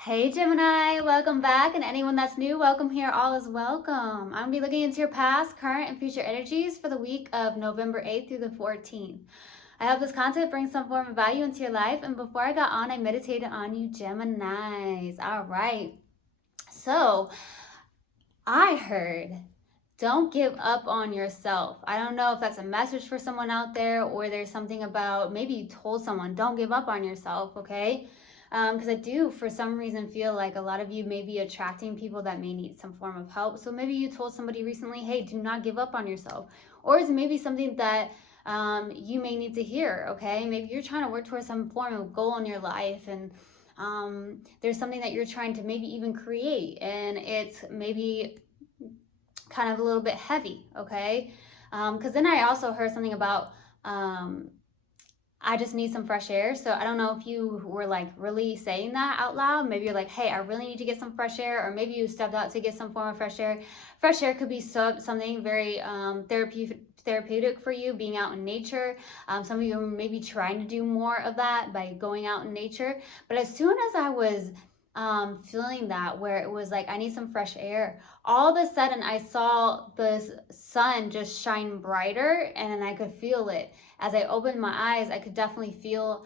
Hey Gemini, welcome back, and anyone that's new, welcome here. All is welcome. I'm gonna be looking into your past, current, and future energies for the week of November 8th through the 14th. I hope this content brings some form of value into your life. And before I got on, I meditated on you Geminis. All right. So I heard, don't give up on yourself. I don't know if that's a message for someone out there, or there's something about maybe you told someone, don't give up on yourself, okay? Because I do, for some reason, feel like a lot of you may be attracting people that may need some form of help. So maybe you told somebody recently, hey, do not give up on yourself. Or it's maybe something that you may need to hear, okay? Maybe you're trying to work towards some form of goal in your life, and there's something that you're trying to maybe even create, and it's maybe kind of a little bit heavy, okay? Because then I also heard something about I just need some fresh air. So I don't know if you were like really saying that out loud. Maybe you're like, hey, I really need to get some fresh air. Or maybe you stepped out to get some form of fresh air. Fresh air could be something very therapeutic for you, being out in nature. Some of you are maybe trying to do more of that by going out in nature. But as soon as I was feeling that, where it was like, I need some fresh air, all of a sudden I saw the sun just shine brighter, and I could feel it. As I opened my eyes, I could definitely feel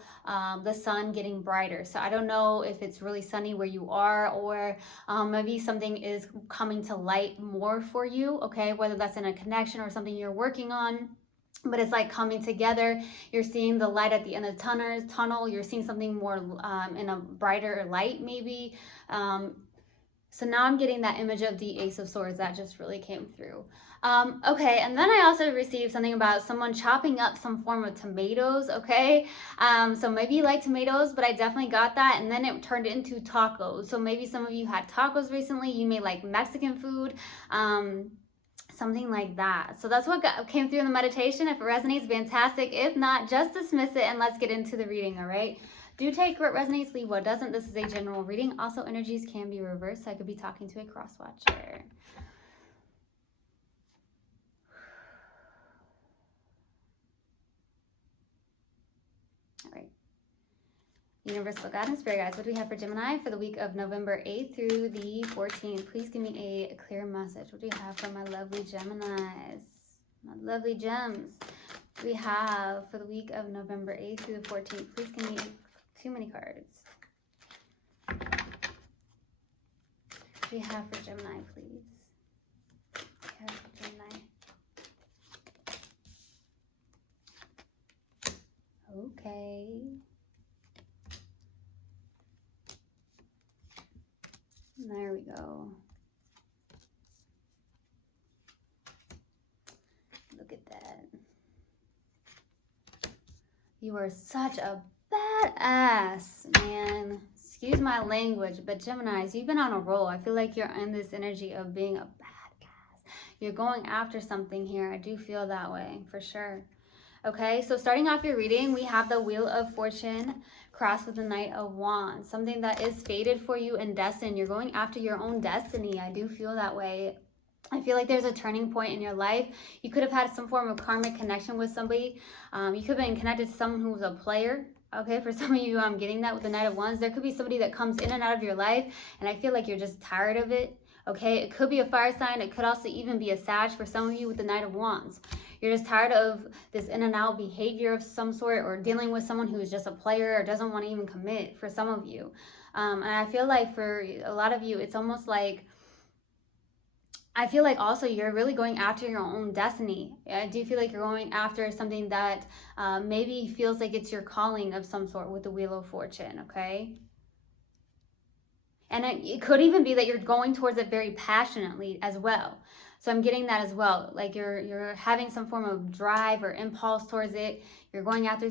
the sun getting brighter. So I don't know if it's really sunny where you are, or maybe something is coming to light more for you, okay? Whether that's in a connection or something you're working on. But it's like coming together. You're seeing the light at the end of the tunnel. You're seeing something more in a brighter light, maybe. So now I'm getting that image of the Ace of Swords that just really came through. Okay, and then I also received something about someone chopping up some form of tomatoes, okay? So maybe you like tomatoes, but I definitely got that. And then it turned into tacos. So maybe some of you had tacos recently. You may like Mexican food. Something like that. So that's what came through in the meditation. If it resonates, fantastic. If not, just dismiss it and let's get into the reading, all right? Do take what resonates, leave what doesn't. This is a general reading. Also, energies can be reversed. So I could be talking to a cross watcher. All right. Universal guidance, spirit guides, what do we have for Gemini for the week of November 8th through the 14th? Please give me a clear message. What do we have for my lovely Geminis? My lovely gems. What do we have for the week of November 8th through the 14th? Please give me too many cards. What do we have for Gemini, please? What do we have for Gemini? Okay. There we go. Look at that. You are such a badass, man. Excuse my language, but Geminis, you've been on a roll. I feel like you're in this energy of being a badass. You're going after something here. I do feel that way, for sure. Okay, so starting off your reading, we have the Wheel of Fortune crossed with the Knight of Wands. Something that is fated for you and destined. You're going after your own destiny. I do feel that way. I feel like there's a turning point in your life. You could have had some form of karmic connection with somebody. You could have been connected to someone who was a player. Okay, for some of you, I'm getting that with the Knight of Wands. There could be somebody that comes in and out of your life, and I feel like you're just tired of it. Okay, it could be a fire sign. It could also even be a Sag for some of you with the Knight of Wands. You're just tired of this in and out behavior of some sort, or dealing with someone who is just a player or doesn't want to even commit for some of you. And I feel like for a lot of you, it's almost like, I feel like also you're really going after your own destiny. I do feel like you're going after something that maybe feels like it's your calling of some sort with the Wheel of Fortune, okay? And it could even be that you're going towards it very passionately as well. So I'm getting that as well. Like you're having some form of drive or impulse towards it. You're going after,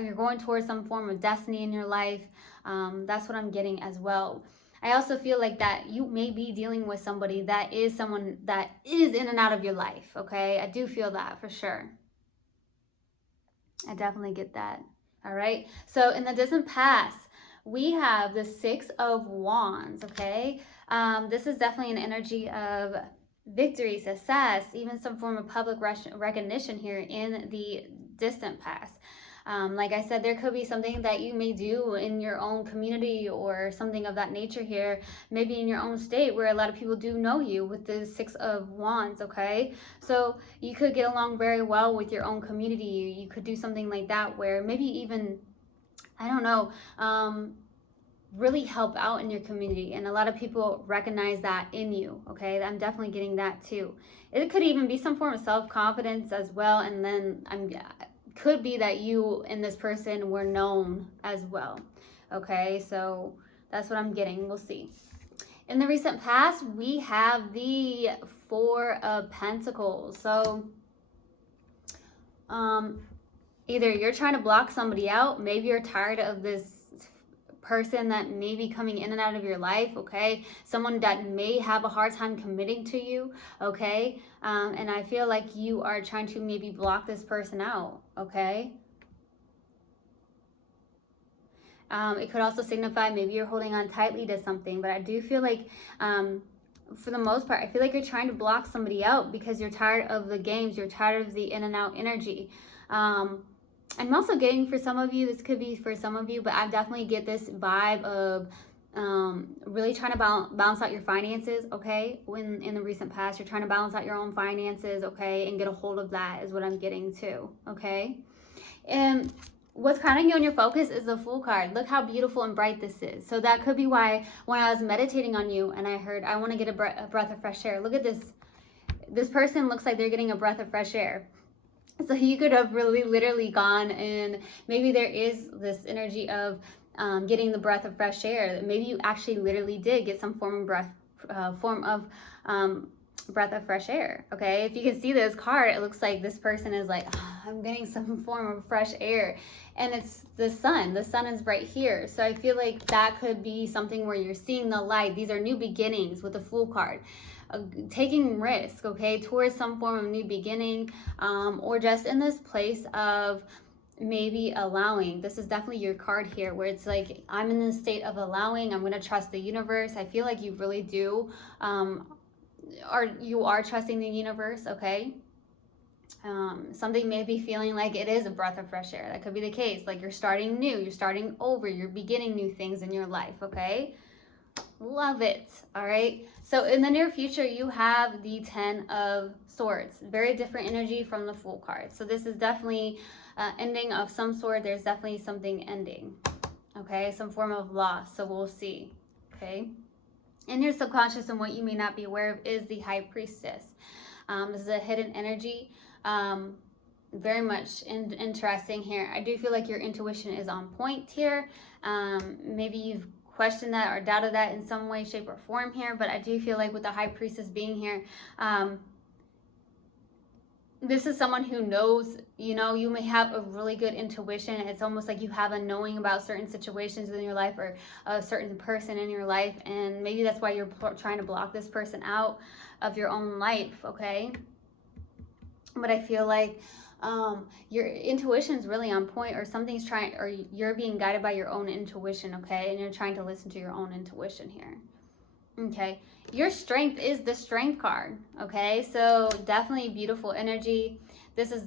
you're going towards some form of destiny in your life. That's what I'm getting as well. I also feel like that you may be dealing with somebody that is someone that is in and out of your life, okay? I do feel that for sure. I definitely get that, all right? So in the distant past, we have the Six of Wands, okay? This is definitely an energy of victory, success, even some form of public recognition here in the distant past. Like I said, there could be something that you may do in your own community or something of that nature here, maybe in your own state where a lot of people do know you with the Six of Wands, okay? So you could get along very well with your own community. You could do something like that where maybe even, I don't know, really help out in your community, and a lot of people recognize that in you, okay? I'm definitely getting that too. It could even be some form of self-confidence as well, and then could be that you and this person were known as well, okay? So that's what I'm getting. We'll see. In the recent past, we have the Four of Pentacles. So either you're trying to block somebody out, maybe you're tired of this person that may be coming in and out of your life, okay? Someone that may have a hard time committing to you, okay? And I feel like you are trying to maybe block this person out, okay? It could also signify maybe you're holding on tightly to something, but I do feel like for the most part, I feel like you're trying to block somebody out because you're tired of the games, you're tired of the in and out energy. I'm also getting, for some of you, this could be for some of you, but I definitely get this vibe of really trying to balance out your finances, okay? When in the recent past, you're trying to balance out your own finances, okay? And get a hold of that is what I'm getting too, okay? And what's grounding you in your focus is the Fool card. Look how beautiful and bright this is. So that could be why when I was meditating on you and I heard, I want to get a breath of fresh air. Look at this. This person looks like they're getting a breath of fresh air. So you could have really literally gone, and maybe there is this energy of getting the breath of fresh air. Maybe you actually literally did get some form of breath of fresh air, okay? If you can see this card, it looks like this person is like, oh, I'm getting some form of fresh air, and it's the sun. The sun is right here. So I feel like that could be something where you're seeing the light. These are new beginnings with the Fool card. Taking risk, okay, towards some form of new beginning, or just in this place of maybe allowing. This is definitely your card here where it's like, I'm in this state of allowing. I'm going to trust the universe. I feel like you really do, or you are trusting the universe, okay? Something may be feeling like it is a breath of fresh air. That could be the case. Like you're starting new, you're starting over, you're beginning new things in your life, okay? Love it. All right. So in the near future, you have the 10 of Swords. Very different energy from the Fool card. So this is definitely ending of some sort. There's definitely something ending. Okay. Some form of loss. So we'll see. Okay. In your subconscious and what you may not be aware of is the High Priestess. This is a hidden energy. Very much interesting here. I do feel like your intuition is on point here. Maybe you've questioned that or doubted that in some way, shape, or form here, but I do feel like with the High Priestess being here, this is someone who knows, you know, you may have a really good intuition. It's almost like you have a knowing about certain situations in your life or a certain person in your life, and maybe that's why you're trying to block this person out of your own life, okay? But I feel like your intuition is really on point, or something's trying, or you're being guided by your own intuition, okay? And you're trying to listen to your own intuition here, okay? Your strength is the Strength card, okay? So definitely beautiful energy. This is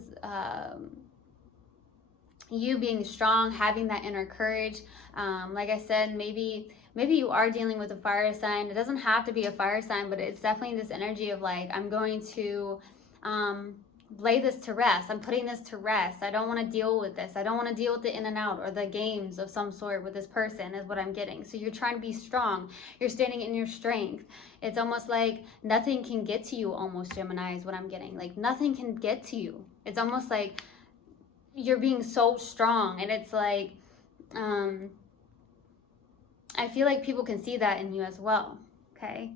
you being strong, having that inner courage. Like I said, maybe you are dealing with a fire sign. It doesn't have to be a fire sign, but it's definitely this energy of like, I'm going to lay this to rest. I'm putting this to rest. I don't want to deal with this. I don't want to deal with the in and out or the games of some sort with this person is what I'm getting. So you're trying to be strong. You're standing in your strength. It's almost like nothing can get to you almost, Gemini, is what I'm getting. Like nothing can get to you. It's almost like you're being so strong, and it's like, I feel like people can see that in you as well, okay?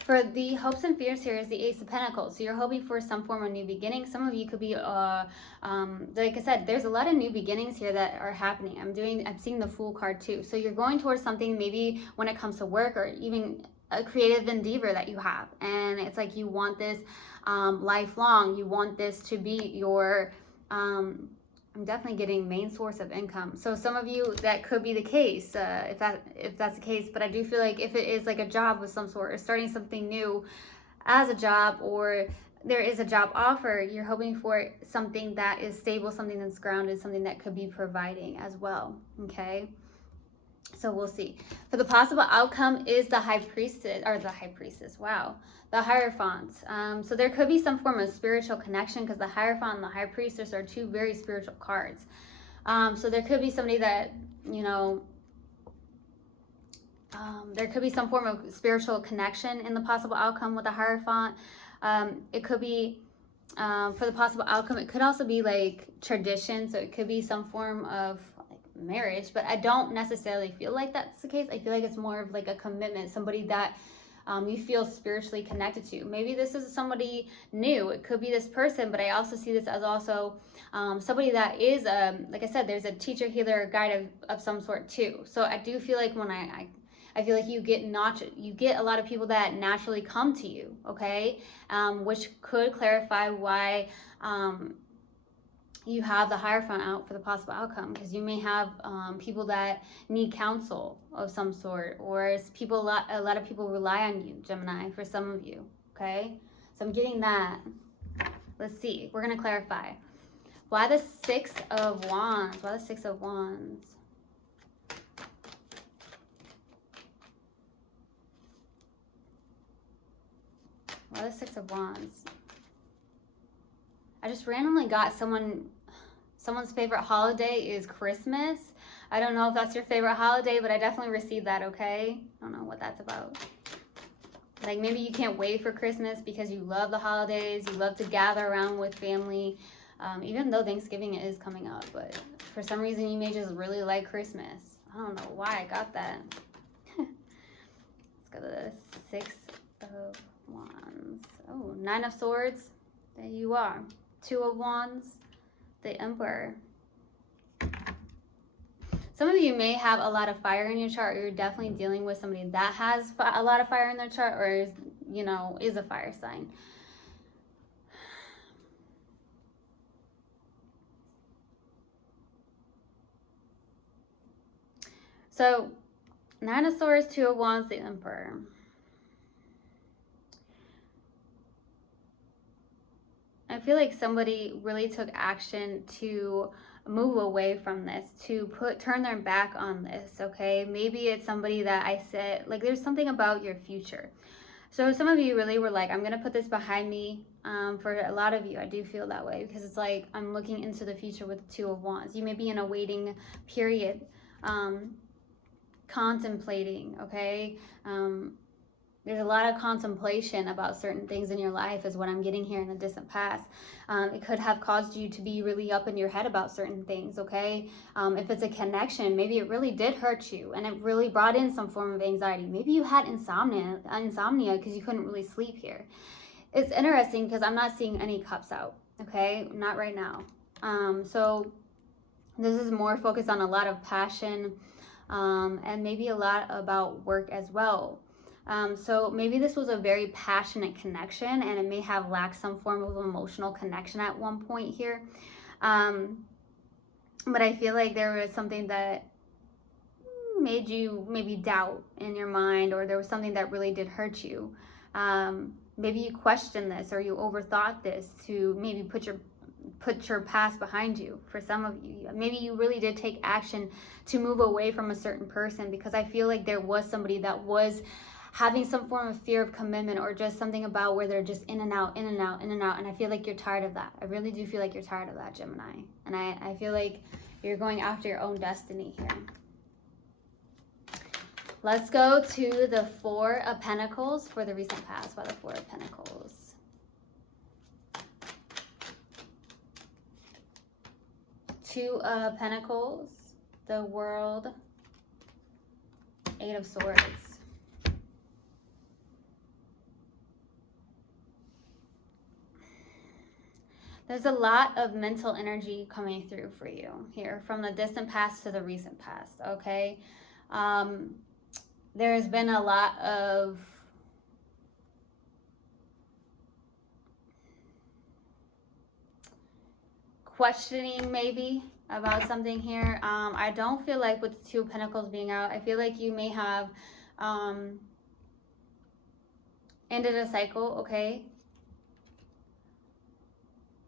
For the hopes and fears here is the Ace of Pentacles. So you're hoping for some form of new beginning. Some of you could be, like I said, there's a lot of new beginnings here that are happening. I'm seeing the Fool card too. So you're going towards something maybe when it comes to work or even a creative endeavor that you have. And it's like you want this lifelong. You want this to be your, I'm definitely getting main source of income. So some of you, that could be the case, if that's the case. But I do feel like if it is like a job of some sort or starting something new as a job, or there is a job offer. You're hoping for something that is stable, something that's grounded, something that could be providing as well. Okay. So we'll see. For the possible outcome is the High Priestess, or the High Priestess, wow. The Hierophant. So there could be some form of spiritual connection, because the Hierophant and the High Priestess are two very spiritual cards. So there could be somebody that, you know, there could be some form of spiritual connection in the possible outcome with the Hierophant. It could be, for the possible outcome, it could also be like tradition. So it could be some form of like marriage, but I don't necessarily feel like that's the case. I feel like it's more of like a commitment, somebody that you feel spiritually connected to. Maybe this is somebody new. It could be this person, but I also see this as also somebody that is, like I said, there's a teacher, healer, guide of some sort too. So I do feel like when I feel like you get a lot of people that naturally come to you, okay? Which could clarify why you have the Hierophant out for the possible outcome, because you may have people that need counsel of some sort, or it's people, a lot of people rely on you, Gemini, for some of you, okay? So I'm getting that. Let's see. We're going to clarify. Why the Six of Wands? Why the Six of Wands? Why the Six of Wands? I just randomly got someone's favorite holiday is Christmas. I don't know if that's your favorite holiday, but I definitely received that, okay? I don't know what that's about. Like maybe you can't wait for Christmas because you love the holidays, you love to gather around with family, even though Thanksgiving is coming up, but for some reason you may just really like Christmas. I don't know why I got that. Let's go to the Six of Wands. Oh, Nine of Swords. There you are. Two of Wands. The Emperor. Some of you may have a lot of fire in your chart, or you're definitely dealing with somebody that has a lot of fire in their chart, or is, you know, is a fire sign. So, Nine of Swords, Two of Wands, the Emperor. I feel like somebody really took action to move away from this, to turn their back on this, okay? Maybe it's somebody that I said, like there's something about your future. So some of you really were like, I'm going to put this behind me. For a lot of you, I do feel that way, because it's like I'm looking into the future with the Two of Wands. You may be in a waiting period, contemplating, okay? There's a lot of contemplation about certain things in your life is what I'm getting here in the distant past. It could have caused you to be really up in your head about certain things, okay? If it's a connection, maybe it really did hurt you and it really brought in some form of anxiety. Maybe you had insomnia because you couldn't really sleep here. It's interesting because I'm not seeing any cups out, okay? Not right now. So this is more focused on a lot of passion and maybe a lot about work as well. So maybe this was a very passionate connection, and it may have lacked some form of emotional connection at one point here. But I feel like there was something that made you maybe doubt in your mind, or there was something that really did hurt you. Maybe you questioned this, or you overthought this to maybe put your past behind you. For some of you, maybe you really did take action to move away from a certain person, because I feel like there was somebody that was having some form of fear of commitment, or just something about where they're just in and out, in and out, in and out. And I feel like you're tired of that. I really do feel like you're tired of that, Gemini. And I feel like you're going after your own destiny here. Let's go to the Four of Pentacles for the recent past. By the Four of Pentacles. Two of Pentacles, the World, Eight of Swords. There's a lot of mental energy coming through for you here, from the distant past to the recent past, okay? There's been a lot of questioning maybe about something here. I don't feel like with the Two of Pentacles being out, I feel like you may have ended a cycle, okay?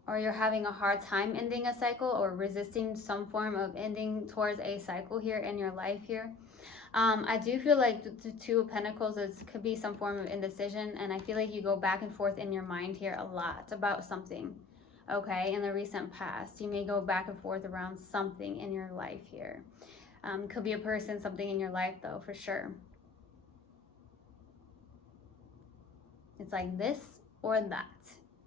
or you're having a hard time ending a cycle or resisting some form of ending towards a cycle here in your life here. I do feel like the Two of Pentacles could be some form of indecision, and I feel like you go back and forth in your mind here a lot about something, okay? In the recent past, you may go back and forth around something in your life here. Could be a person, something in your life though, for sure. It's like this or that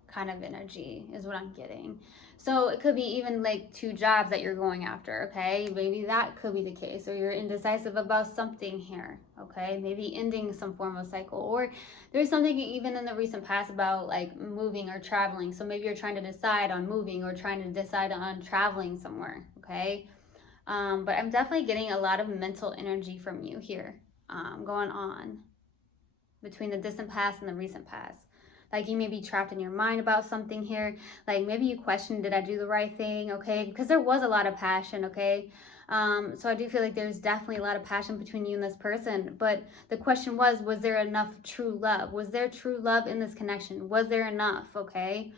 kind of energy is what I'm getting. So it could be even like 2 jobs that you're going after, okay? Maybe that could be the case, or you're indecisive about something here, okay? Maybe ending some form of cycle, or there's something even in the recent past about like moving or traveling. So maybe you're trying to decide on moving or trying to decide on traveling somewhere, okay? But I'm definitely getting a lot of mental energy from you here going on between the distant past and the recent past. Like you may be trapped in your mind about something here. Like maybe you question, did I do the right thing? Okay, because there was a lot of passion, okay? So I do feel like there's definitely a lot of passion between you and this person. But the question was there enough true love? Was there true love in this connection? Was there enough, okay?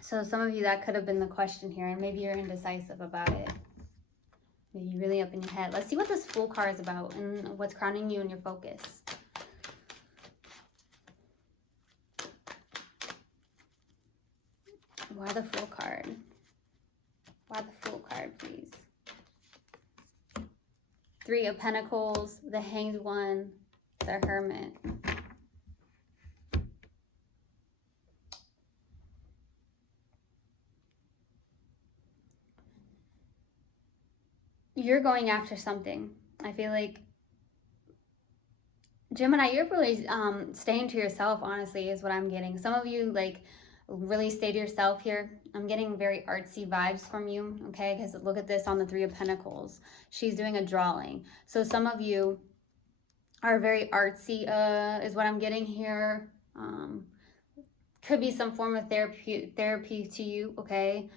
So some of you, that could have been the question here. And maybe you're indecisive about it. Maybe you're really up in your head. Let's see what this Fool card is about and what's grounding you in your focus. Why the Fool card? Why the Fool card, please? 3 of Pentacles, the Hanged One, the Hermit. You're going after something. I feel like, Gemini, you're really staying to yourself, honestly, is what I'm getting. Some of you, like, really stay to yourself here. I'm getting very artsy vibes from you, okay? Because look at this on the 3 of Pentacles. She's doing a drawing. So some of you are very artsy, is what I'm getting here. Could be some form of therapy to you, okay?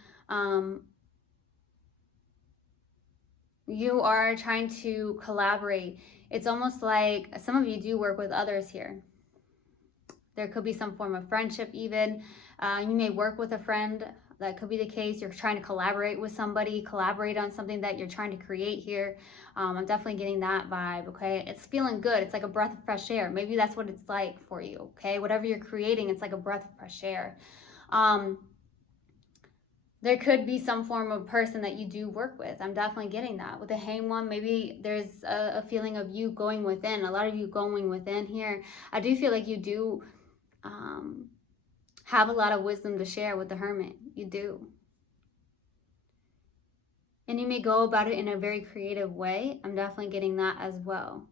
You are trying to collaborate. It's almost like some of you do work with others here. There could be some form of friendship even. You may work with a friend. That could be the case. You're trying to collaborate with somebody, collaborate on something that you're trying to create here. I'm definitely getting that vibe, okay? It's feeling good. It's like a breath of fresh air. Maybe that's what it's like for you, okay? Whatever you're creating, it's like a breath of fresh air. There could be some form of person that you do work with. I'm definitely getting that. With the Hanged One, maybe there's a feeling of you going within. A lot of you going within here. I do feel like you do have a lot of wisdom to share with the Hermit. You do. And you may go about it in a very creative way. I'm definitely getting that as well.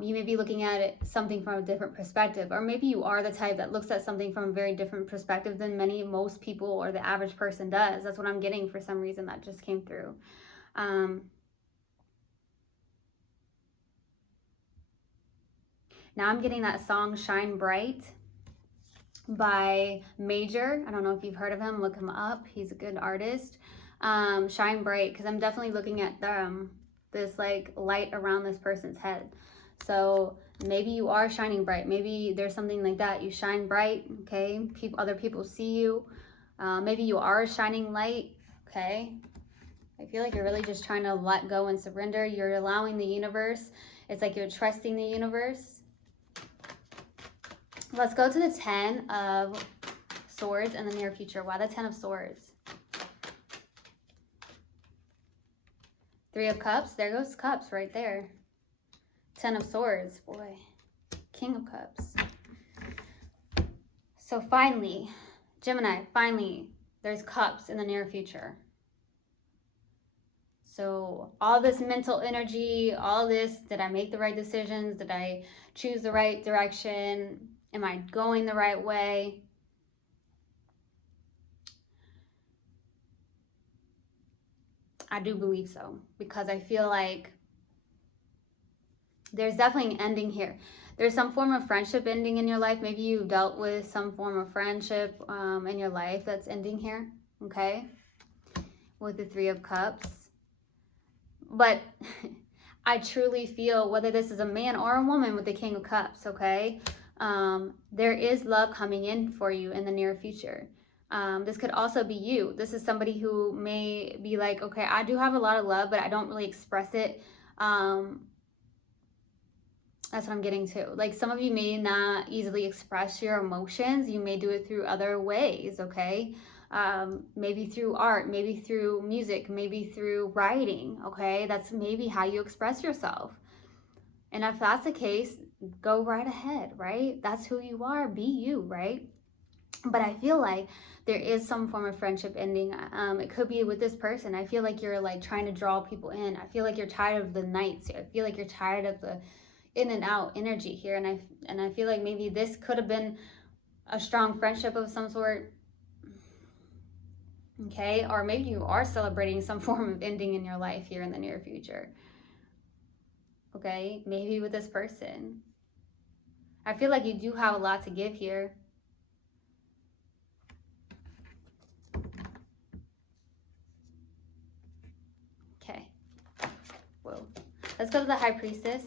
You may be looking at it something from a different perspective, or maybe you are the type that looks at something from a very different perspective than most people or the average person does. That's what I'm getting for some reason. That just came through. Now I'm getting that song Shine Bright by Major. I don't know if you've heard of him. Look him up. He's a good artist. Shine Bright, because I'm definitely looking at this like light around this person's head. So maybe you are shining bright. Maybe there's something like that. You shine bright, okay? Other people see you. Maybe you are a shining light, okay? I feel like you're really just trying to let go and surrender. You're allowing the universe. It's like you're trusting the universe. Let's go to the 10 of Swords in the near future. Why the 10 of Swords? 3 of Cups. There goes Cups right there. 10 of Swords, boy. King of Cups. So finally, Gemini, finally, there's Cups in the near future. So all this mental energy, all this, did I make the right decisions? Did I choose the right direction? Am I going the right way? I do believe so, because I feel like there's definitely an ending here. There's some form of friendship ending in your life. Maybe you've dealt with some form of friendship in your life that's ending here, okay? With the 3 of Cups. But I truly feel, whether this is a man or a woman with the King of Cups, okay? there is love coming in for you in the near future. This could also be you. This is somebody who may be like, okay, I do have a lot of love, but I don't really express it. That's what I'm getting to. Like, some of you may not easily express your emotions. You may do it through other ways, okay? Maybe through art, maybe through music, maybe through writing, okay? That's maybe how you express yourself. And if that's the case, go right ahead, right? That's who you are. Be you, right? But I feel like there is some form of friendship ending. It could be with this person. I feel like you're like trying to draw people in. I feel like you're tired of the nights. I feel like you're tired of the in and out energy here. And I feel like maybe this could have been a strong friendship of some sort. Okay, or maybe you are celebrating some form of ending in your life here in the near future. Okay, maybe with this person. I feel like you do have a lot to give here. Okay. Whoa. Let's go to the High Priestess.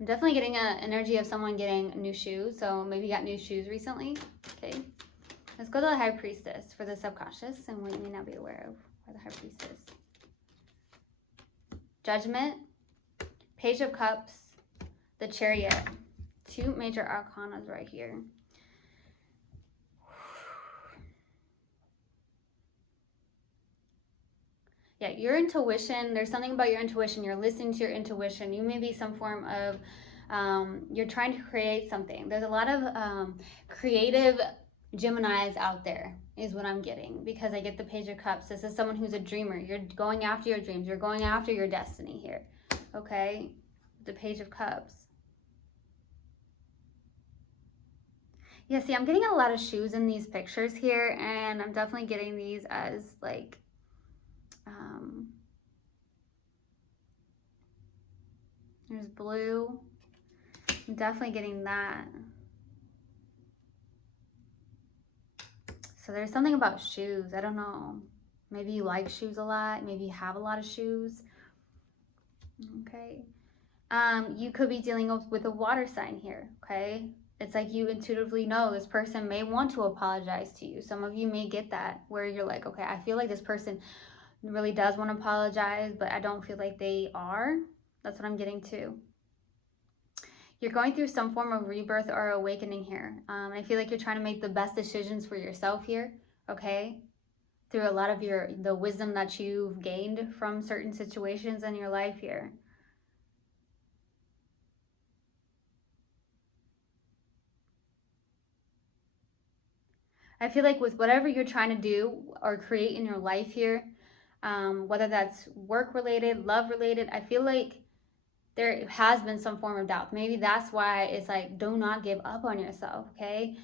I'm definitely getting an energy of someone getting new shoes. So maybe you got new shoes recently. Okay. Let's go to the High Priestess for the subconscious and what you may not be aware of for the High Priestess. Judgment, Page of Cups, the Chariot. Two major arcanas right here. Yeah, your intuition, there's something about your intuition. You're listening to your intuition. You may be some form of, you're trying to create something. There's a lot of creative Geminis out there is what I'm getting, because I get the Page of Cups. This is someone who's a dreamer. You're going after your dreams. You're going after your destiny here, okay? The Page of Cups. Yeah, see, I'm getting a lot of shoes in these pictures here, and I'm definitely getting these as like, there's blue. I'm definitely getting that. So there's something about shoes. I don't know. Maybe you like shoes a lot. Maybe you have a lot of shoes. Okay. You could be dealing with a water sign here, okay? It's like you intuitively know this person may want to apologize to you. Some of you may get that where you're like, okay, I feel like this person really does want to apologize, but I don't feel like they are. That's what I'm getting to. You're going through some form of rebirth or awakening here. I feel like you're trying to make the best decisions for yourself here, okay? Through a lot of the wisdom that you've gained from certain situations in your life here. I feel like with whatever you're trying to do or create in your life here, whether that's work related, love related, I feel like there has been some form of doubt. Maybe that's why it's like, do not give up on yourself, okay?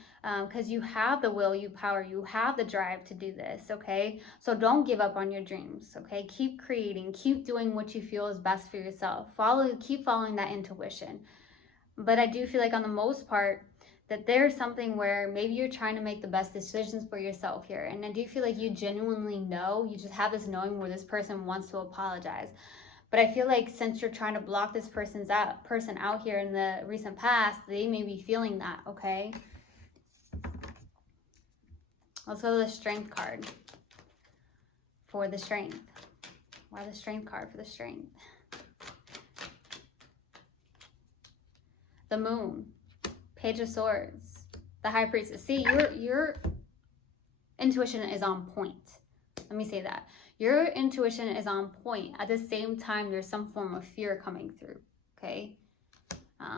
Because you have the will, you power, you have the drive to do this, okay? So don't give up on your dreams, okay? Keep creating, keep doing what you feel is best for yourself. Keep following that intuition. But I do feel like on the most part, that there's something where maybe you're trying to make the best decisions for yourself here. And I do feel like you genuinely know, you just have this knowing where this person wants to apologize. But I feel like since you're trying to block this person out here in the recent past, they may be feeling that, okay? Let's go to the Strength card for the Strength. Why the Strength card for the Strength? The Moon. Page of Swords, the High Priestess. See, your intuition is on point. Let me say that. Your intuition is on point. At the same time, there's some form of fear coming through, okay?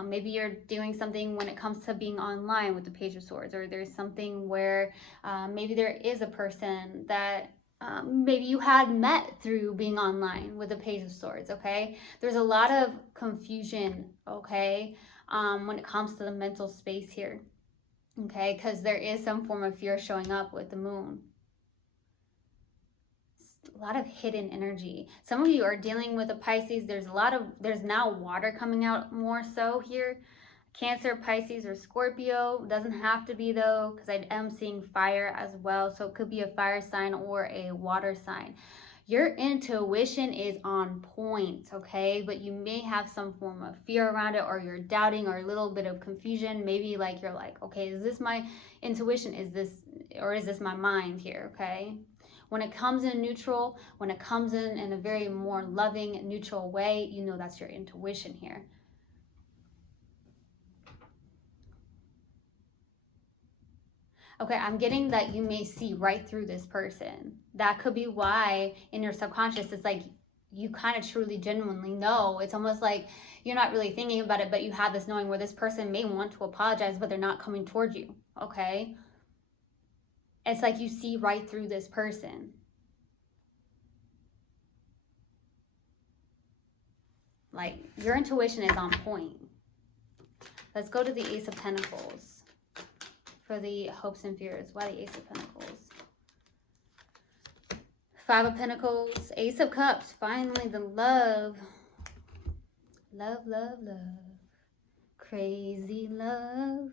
Maybe you're doing something when it comes to being online with the Page of Swords, or there's something where maybe there is a person that maybe you had met through being online with the Page of Swords, okay? There's a lot of confusion, okay? When it comes to the mental space here, okay? Because there is some form of fear showing up with the Moon. A lot of hidden energy. Some of you are dealing with a Pisces. There's now water coming out more so here. Cancer, Pisces, or Scorpio. Doesn't have to be though, because I am seeing fire as well. So it could be a fire sign or a water sign. Your intuition is on point, okay? But you may have some form of fear around it, or you're doubting, or a little bit of confusion. Maybe like you're like, okay, is this my intuition? Is this my mind here, okay? When it comes in neutral, when it comes in a very more loving, neutral way, you know that's your intuition here. Okay, I'm getting that you may see right through this person. That could be why in your subconscious, it's like you kind of truly, genuinely know. It's almost like you're not really thinking about it, but you have this knowing where this person may want to apologize, but they're not coming toward you, okay? It's like you see right through this person. Like, your intuition is on point. Let's go to the Ace of Pentacles for the hopes and fears. Why the Ace of Pentacles? Five of Pentacles, Ace of Cups. Finally, the love. Love, love, love. Crazy love.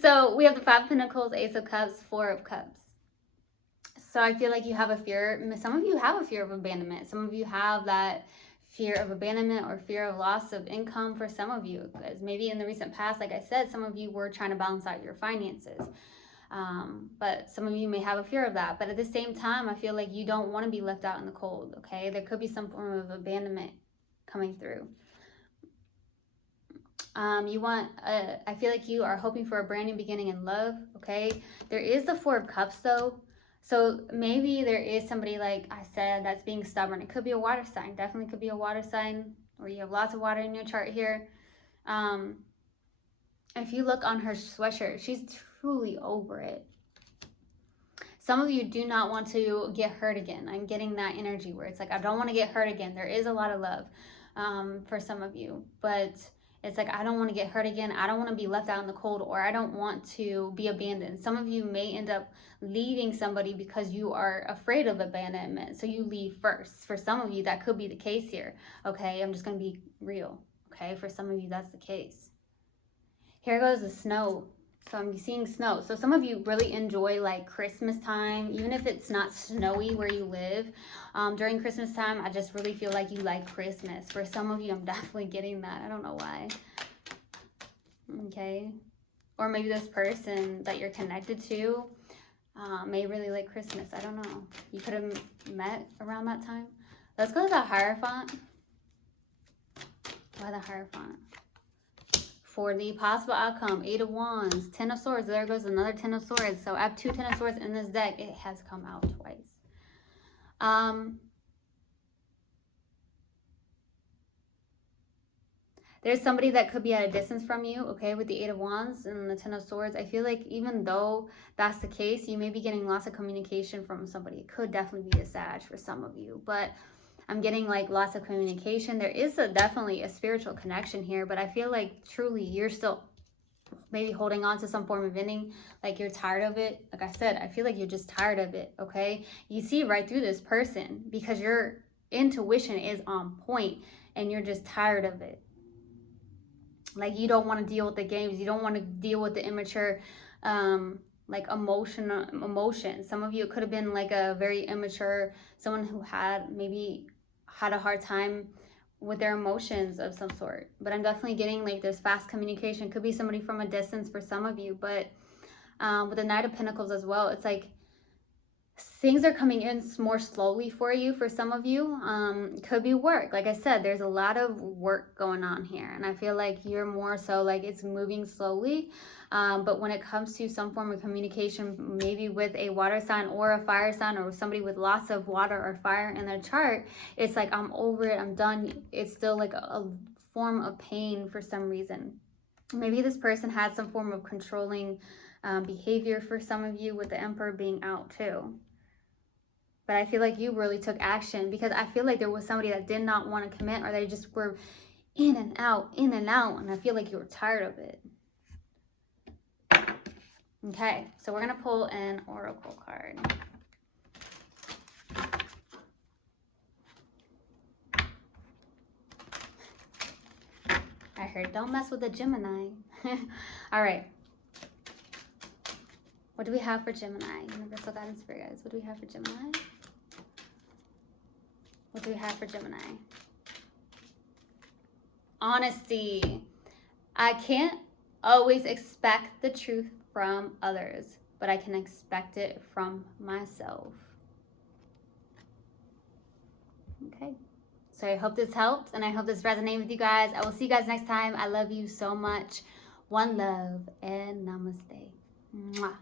So we have the Five of Pentacles, Ace of Cups, Four of Cups. So I feel like you have a fear. Some of you have a fear of abandonment. Some of you have that fear of abandonment or fear of loss of income for some of you. Because maybe in the recent past, like I said, some of you were trying to balance out your finances. But some of you may have a fear of that. But at the same time, I feel like you don't want to be left out in the cold, okay? There could be some form of abandonment coming through. I feel like you are hoping for a brand new beginning in love, okay? There is the Four of Cups, though. So maybe there is somebody, like I said, that's being stubborn. It could be a water sign. Definitely could be a water sign, or you have lots of water in your chart here. If you look on her sweatshirt, she's truly over it. Some of you do not want to get hurt again. I'm getting that energy where it's like, I don't want to get hurt again. There is a lot of love for some of you, but it's like, I don't want to get hurt again. I don't want to be left out in the cold, or I don't want to be abandoned. Some of you may end up leaving somebody because you are afraid of abandonment. So you leave first. For some of you, that could be the case here. Okay, I'm just going to be real. Okay, for some of you, that's the case. Here goes the snow. So I'm seeing snow. So some of you really enjoy like Christmas time, even if it's not snowy where you live. During Christmas time, I just really feel like you like Christmas. For some of you, I'm definitely getting that. I don't know why. Okay. Or maybe this person that you're connected to may really like Christmas. I don't know. You could have met around that time. Let's go to the Hierophant. Why the Hierophant? For the possible outcome, Eight of Wands, Ten of Swords. There goes another Ten of Swords. So I have two Ten of Swords in this deck. It has come out twice. There's somebody that could be at a distance from you, okay, with the Eight of Wands and the Ten of Swords. I feel like even though that's the case, you may be getting lots of communication from somebody. It could definitely be a Sag for some of you, but I'm getting like lots of communication. There is definitely a spiritual connection here, but I feel like truly you're still maybe holding on to some form of ending, like you're tired of it. Like I said, I feel like you're just tired of it, okay? You see right through this person because your intuition is on point and you're just tired of it. Like you don't want to deal with the games. You don't want to deal with the immature like emotion. Some of you, it could have been like a very immature, someone who maybe had a hard time with their emotions of some sort. But I'm definitely getting like there's fast communication. Could be somebody from a distance for some of you, but with the Knight of Pentacles as well, it's like things are coming in more slowly for you. For some of you, could be work. Like I said, there's a lot of work going on here, and I feel like you're more so like it's moving slowly. But when it comes to some form of communication, maybe with a water sign or a fire sign or somebody with lots of water or fire in their chart, it's like, I'm over it, I'm done. It's still like a form of pain for some reason. Maybe this person has some form of controlling behavior for some of you, with the Emperor being out too. But I feel like you really took action, because I feel like there was somebody that did not want to commit, or they just were in and out, and I feel like you were tired of it. Okay, so we're going to pull an oracle card. I heard don't mess with the Gemini. All right. What do we have for Gemini? Universal guidance for you guys. What do we have for Gemini? What do we have for Gemini? Honesty. I can't always expect the truth from others, but I can expect it from myself. Okay. So I hope this helped, and I hope this resonated with you guys. I will see you guys next time. I love you so much. One love and namaste. Mwah.